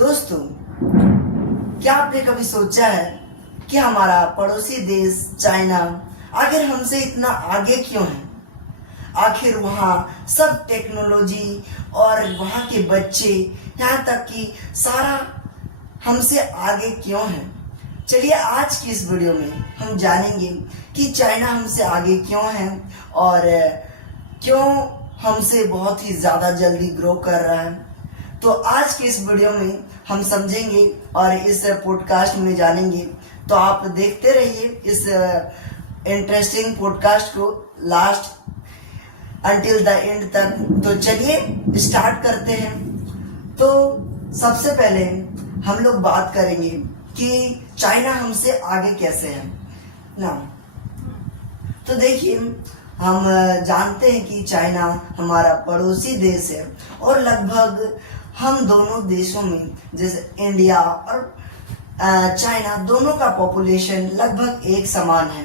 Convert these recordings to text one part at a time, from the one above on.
दोस्तों, क्या आपने कभी सोचा है कि हमारा पड़ोसी देश चाइना आखिर हमसे इतना आगे क्यों है? आखिर वहाँ सब टेक्नोलॉजी और वहाँ के बच्चे, यहाँ तक कि सारा हमसे आगे क्यों है? चलिए आज की इस वीडियो में हम जानेंगे कि चाइना हमसे आगे क्यों है और क्यों हमसे बहुत ही ज़्यादा जल्दी ग्रो कर रहा है। तो आज के इस वीडियो में हम समझेंगे और इस पॉडकास्ट में जानेंगे। तो आप देखते रहिए इस इंटरेस्टिंग पॉडकास्ट को लास्ट अंटिल द एंड तक। तो चलिए स्टार्ट करते हैं। तो सबसे पहले हम लोग बात करेंगे कि चाइना हमसे आगे कैसे है ना। तो देखिए, हम जानते हैं कि चाइना हमारा पड़ोसी देश है और लगभग हम दोनों देशों में, जैसे इंडिया और चाइना, दोनों का पॉपुलेशन लगभग एक समान है।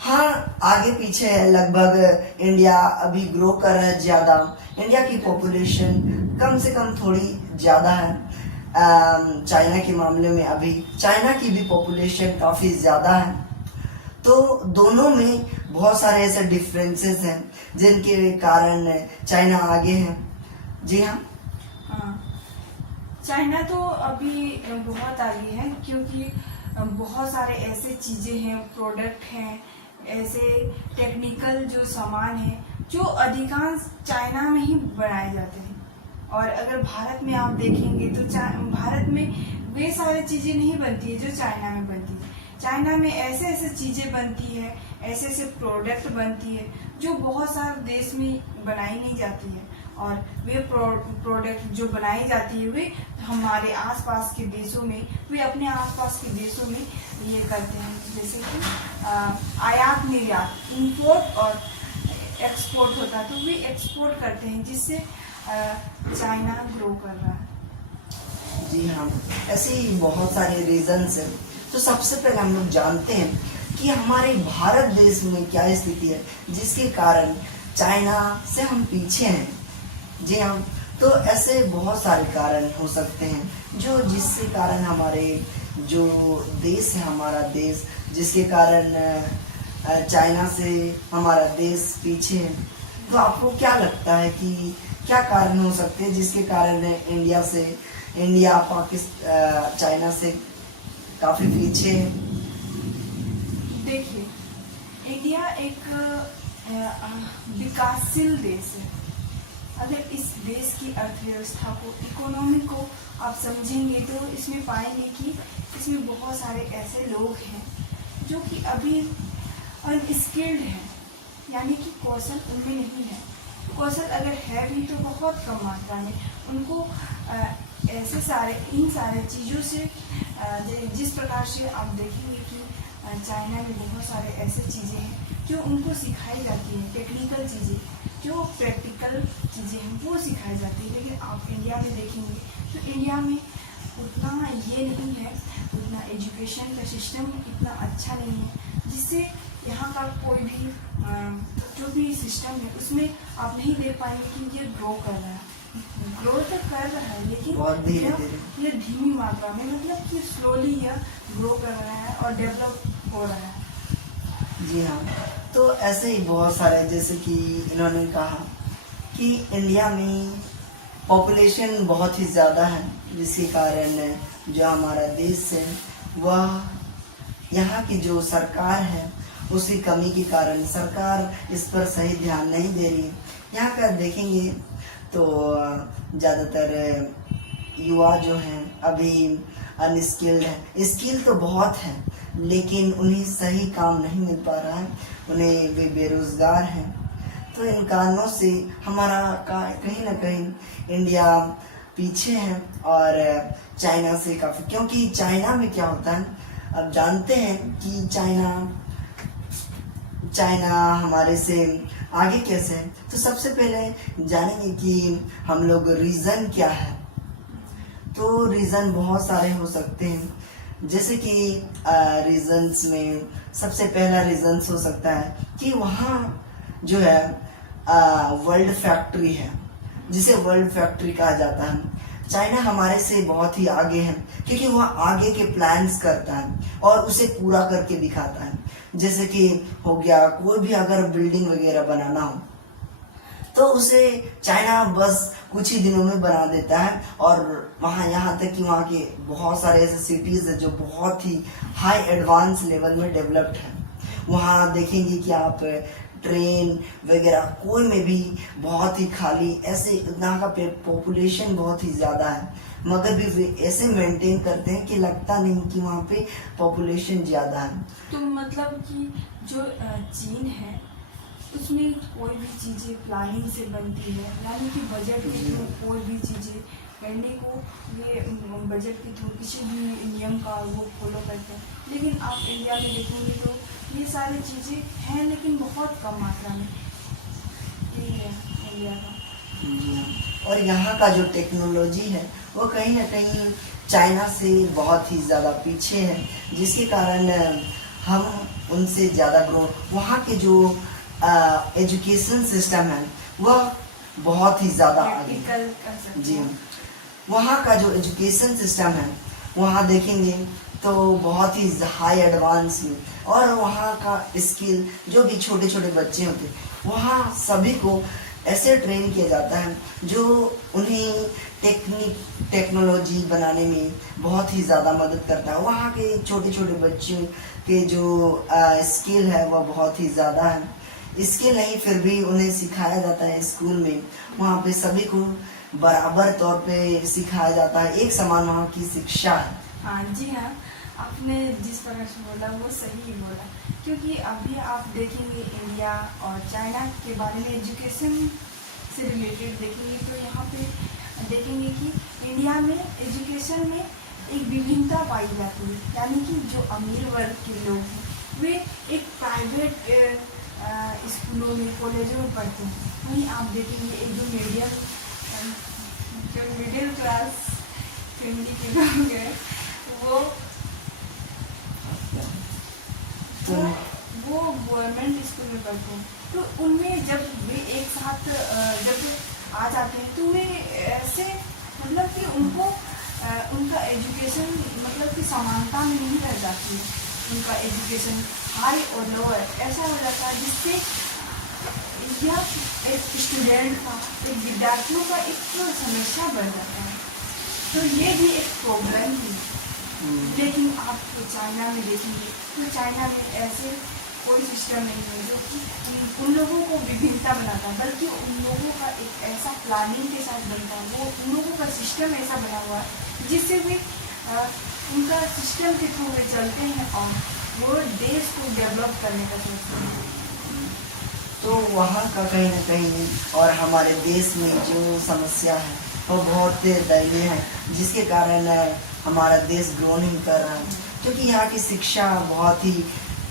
हाँ, आगे पीछे है, लगभग इंडिया अभी ग्रो कर रहा है ज़्यादा। इंडिया की पॉपुलेशन कम से कम थोड़ी ज़्यादा है चाइना के मामले में। अभी चाइना की भी पॉपुलेशन काफ़ी ज़्यादा है। तो दोनों में बहुत सारे ऐसे डिफरेंसेस हैं जिनके कारण चाइना आगे है। जी हाँ, चाइना तो अभी बहुत आगे है क्योंकि बहुत सारे ऐसे चीज़ें हैं, प्रोडक्ट हैं, ऐसे टेक्निकल जो सामान है जो अधिकांश चाइना में ही बनाए जाते हैं। और अगर भारत में आप देखेंगे तो भारत में वे सारी चीज़ें नहीं बनती है जो चाइना में बनती है। चाइना में ऐसे ऐसे चीज़ें बनती है, ऐसे ऐसे प्रोडक्ट बनती है जो बहुत सारे देश में बनाई नहीं जाती है। और वे प्रोडक्ट जो बनाई जाती है वे हमारे आसपास के देशों में, वे अपने आसपास के देशों में ये करते हैं, जैसे कि आयात निर्यात, इंपोर्ट और एक्सपोर्ट होता है। तो वे एक्सपोर्ट करते हैं जिससे चाइना ग्रो कर रहा है। जी हाँ, ऐसे ही बहुत सारे रीजंस हैं। तो सबसे पहले हम लोग जानते हैं कि हमारे भारत देश में क्या स्थिति है जिसके कारण चाइना से हम पीछे हैं। जी हाँ, तो ऐसे बहुत सारे कारण हो सकते हैं जिसके कारण हमारे जो देश है, हमारा देश, जिसके कारण चाइना से हमारा देश पीछे है। तो आपको क्या लगता है कि क्या कारण हो सकते हैं जिसके कारण इंडिया पाकिस्तान चाइना से काफी पीछे है? देखिए, इंडिया एक विकासशील देश है। अगर इस देश की अर्थव्यवस्था को, इकोनॉमी को आप समझेंगे तो इसमें पाएंगे कि इसमें बहुत सारे ऐसे लोग हैं जो कि अभी अनस्किल्ड हैं, यानी कि कौशल उनमें नहीं है। कौशल अगर है भी तो बहुत कम मात्रा में। उनको इन सारे चीज़ों से जिस प्रकार से आप देखेंगे कि चाइना में बहुत सारे ऐसे चीज़ें हैं जो उनको सिखाई जाती हैं, टेक्निकल चीज़ें, जो प्रैक्टिकल चीज़ें हैं वो सिखाई जाती है। लेकिन आप इंडिया में देखेंगे तो इंडिया में उतना ये नहीं है, उतना एजुकेशन का सिस्टम इतना अच्छा नहीं है, जिससे यहाँ का कोई भी जो भी सिस्टम है उसमें आप नहीं देख पाएंगे कि ये ग्रो कर रहा है। ग्रो तो कर रहा है लेकिन ये धीमी मात्रा में, मतलब कि स्लोली यह ग्रो कर रहा है और डेवलप हो रहा है। जी हाँ, तो ऐसे ही बहुत सारे, जैसे कि इन्होंने कहा कि इंडिया में पॉपुलेशन बहुत ही ज़्यादा है जिसके कारण जो हमारा देश है वह, यहाँ की जो सरकार है उसकी कमी के कारण सरकार इस पर सही ध्यान नहीं दे रही है। यहाँ का देखेंगे तो ज़्यादातर युवा जो हैं अभी अनस्किल्ड है। स्किल तो बहुत है लेकिन उन्हें सही काम नहीं मिल पा रहा है, वे बेरोज़गार हैं। तो इन कारणों से हमारा कहीं ना कहीं इंडिया पीछे है और चाइना से काफ़ी, क्योंकि चाइना में क्या होता है, अब जानते हैं कि चाइना हमारे से आगे कैसे है। तो सबसे पहले जानेंगे कि हम लोग रीज़न क्या है। तो रीज़न बहुत सारे हो सकते हैं, जैसे कि रीजंस में सबसे पहला रीजंस हो सकता है कि वहाँ जो है वर्ल्ड फैक्ट्री है, जिसे वर्ल्ड फैक्ट्री कहा जाता है। चाइना हमारे से बहुत ही आगे है, क्योंकि वह आगे के प्लान्स करता है और उसे पूरा करके दिखाता है। जैसे कि हो गया, कोई भी अगर बिल्डिंग वगैरह बनाना हो तो उसे चाइना बस कुछ ही दिनों में बना देता है। और वहाँ यहाँ तक कि वहाँ के बहुत सारे ऐसे सिटीज है जो बहुत ही हाई एडवांस लेवल में डेवलप्ड है। वहाँ देखेंगे कि आप ट्रेन वगैरह कोई में भी बहुत ही खाली, ऐसे यहाँ का पॉपुलेशन बहुत ही ज़्यादा है, मगर भी वे ऐसे मेंटेन करते हैं कि लगता नहीं कि वहाँ पे पॉपुलेशन ज़्यादा है। तो मतलब कि जो चीन है उसमें कोई भी चीज़ें प्लानिंग से बनती है, यानी कि बजट के थ्रू कोई भी चीज़ें करने को ये बजट के थ्रू किसी भी नियम का वो फॉलो करते हैं। लेकिन आप इंडिया में देखेंगे तो ये सारी चीज़ें हैं, लेकिन बहुत कम मात्रा में। यही है इंडिया का। और यहाँ का जो टेक्नोलॉजी है वो कहीं ना कहीं चाइना से बहुत ही ज़्यादा पीछे है, जिसके कारण हम उनसे ज़्यादा ग्रो। वहाँ के जो एजुकेशन सिस्टम है वह बहुत ही ज़्यादा आगे है। जी हाँ, वहाँ का जो एजुकेशन सिस्टम है वहाँ देखेंगे तो बहुत ही हाई एडवांस में, और वहाँ का स्किल जो भी छोटे छोटे बच्चे होते हैं वहाँ सभी को ऐसे ट्रेन किया जाता है जो उन्हें टेक्नोलॉजी बनाने में बहुत ही ज़्यादा मदद करता है। वहाँ के छोटे छोटे बच्चों के जो स्किल है वह बहुत ही ज़्यादा है। स्किल नहीं, फिर भी उन्हें सिखाया जाता है स्कूल में। वहाँ पे सभी को बराबर तौर पे सिखाया जाता है, एक समान वहाँ की शिक्षा है। हाँ जी हाँ, आपने जिस तरह से बोला वो सही ही बोला, क्योंकि अभी आप देखेंगे इंडिया और चाइना के बारे में एजुकेशन से रिलेटेड देखेंगे तो यहाँ पे देखेंगे कि इंडिया में एजुकेशन में एक विभिन्नता पाई जाती है, यानी कि जो अमीर वर्ग के लोग हैं वे एक प्राइवेट स्कूलों में कॉलेजों में पढ़ते हैं। वहीं आप देखेंगे एक जो मिडिल क्लास फैमिली के लोग हैं वो गवर्नमेंट स्कूल में पढ़ते हैं। तो उनमें जब वे एक साथ जब आ जाते हैं तो वे ऐसे मतलब कि उनको उनका एजुकेशन मतलब कि समानता में नहीं रह जाती है। उनका एजुकेशन हाई और लोअर ऐसा हो जाता है, जिससे यह एक स्टूडेंट का, एक विद्यार्थियों का एक समस्या बन जाता है। तो ये भी एक प्रॉब्लम है। लेकिन आप चाइना में देखेंगे तो चाइना में ऐसे कोई सिस्टम नहीं है जो कि उन लोगों को विभिन्नता बनाता है, बल्कि उन लोगों का एक ऐसा प्लानिंग के साथ बनता है। वो उन लोगों का सिस्टम ऐसा बना हुआ है जिससे वे उनका सिस्टम के थ्रू वे चलते हैं और वो देश को डेवलप करने का सोचते हैं। तो वहाँ का कहीं ना कहीं और हमारे देश में जो समस्या है वो बहुत दयनीय है, जिसके कारण हमारा देश ग्रो नहीं कर रहा है, क्योंकि यहाँ की शिक्षा बहुत ही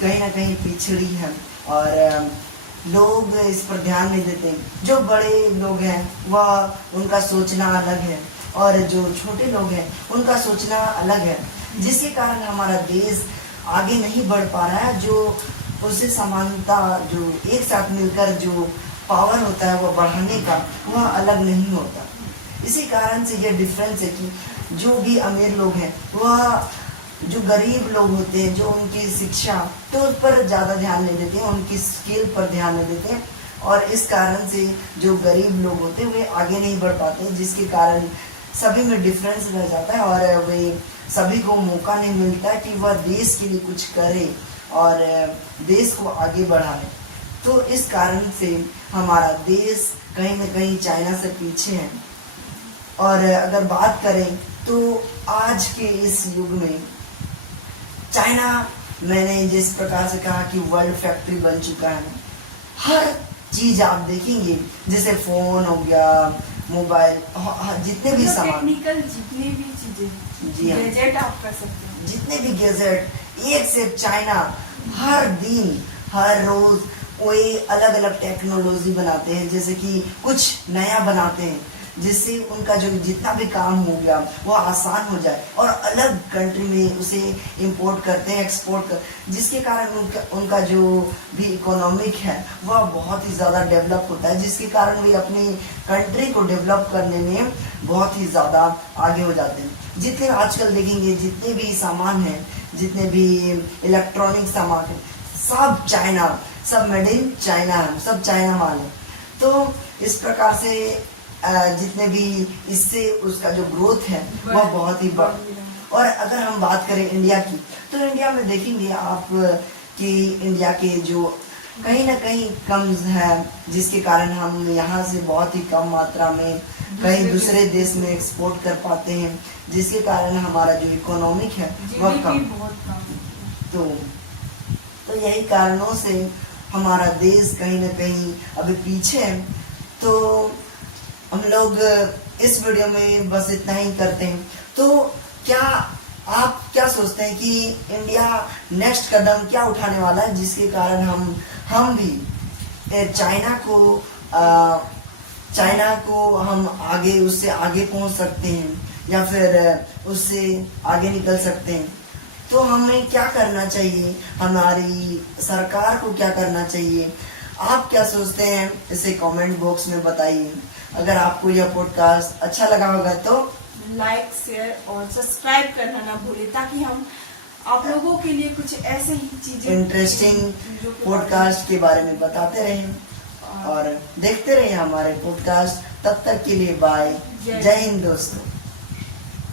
कहीं ना कहीं पिछड़ी है और लोग इस पर ध्यान नहीं देते। जो बड़े लोग हैं वह उनका सोचना अलग है और जो छोटे लोग हैं उनका सोचना अलग है, जिसके कारण हमारा देश आगे नहीं बढ़ पा रहा है। जो उससे समानता, जो एक साथ मिलकर जो पावर होता है वह बढ़ाने का, वह अलग नहीं होता। इसी कारण से यह डिफरेंस है कि जो भी अमीर लोग हैं वह जो गरीब लोग होते हैं, जो उनकी शिक्षा तो उस पर ज़्यादा ध्यान नहीं देते हैं, उनकी स्किल पर ध्यान नहीं देते हैं, और इस कारण से जो गरीब लोग होते हैं वे आगे नहीं बढ़ पाते, जिसके कारण सभी में डिफरेंस रह जाता है और वे सभी को मौका नहीं मिलता कि वह देश के लिए कुछ करे और देश को आगे बढ़ाए। तो इस कारण से हमारा देश कहीं ना कहीं चाइना से पीछे है। और अगर बात करें तो आज के इस युग में चाइना, मैंने जिस प्रकार से कहा कि वर्ल्ड फैक्ट्री बन चुका है, हर चीज आप देखेंगे, जैसे फोन हो गया, मोबाइल, जितने भी सामान, टेक्निकल जितने भी चीजें, जी हाँ, गैजेट आप कर सकते हैं, जितने भी गैजेट, एक से चाइना हर दिन हर रोज कोई अलग अलग टेक्नोलॉजी बनाते हैं, जैसे कि कुछ नया बनाते हैं जिससे उनका जो जितना भी काम हो गया वो आसान हो जाए, और अलग कंट्री में उसे इंपोर्ट करते हैं, एक्सपोर्ट कर, जिसके कारण उनका जो भी इकोनॉमिक है वह बहुत ही ज़्यादा डेवलप होता है, जिसके कारण वे अपनी कंट्री को डेवलप करने में बहुत ही ज़्यादा आगे हो जाते हैं। जितने आजकल देखेंगे जितने भी सामान हैं, जितने भी इलेक्ट्रॉनिक सामान हैं, सब चाइना, सब मेड इन चाइना है, सब चाइना माल है। तो इस प्रकार से जितने भी इससे उसका जो ग्रोथ है वह बहुत ही बढ़। और अगर हम बात करें इंडिया की, तो इंडिया में देखेंगे आप कि इंडिया के जो कहीं ना कहीं कम है, जिसके कारण हम यहाँ से बहुत ही कम मात्रा में कहीं दूसरे देश में एक्सपोर्ट कर पाते हैं, जिसके कारण हमारा जो इकोनॉमिक है वह कम। तो यही कारणों से हमारा देश कहीं ना कहीं अभी पीछे है। तो हम लोग इस वीडियो में बस इतना ही करते हैं। तो क्या आप क्या सोचते हैं कि इंडिया नेक्स्ट कदम क्या उठाने वाला है, जिसके कारण हम भी चाइना को हम आगे, उससे आगे पहुंच सकते हैं या फिर उससे आगे निकल सकते हैं? तो हमें क्या करना चाहिए, हमारी सरकार को क्या करना चाहिए? आप क्या सोचते हैं इसे कमेंट बॉक्स में बताइए। अगर आपको यह पॉडकास्ट अच्छा लगा होगा तो लाइक, शेयर और सब्सक्राइब करना ना भूलें, ताकि हम आप लोगों के लिए कुछ ऐसे ही चीजें, इंटरेस्टिंग पॉडकास्ट के बारे में बताते रहें और देखते रहिए हमारे पॉडकास्ट। तब तक के लिए बाय, जय हिंद दोस्तों।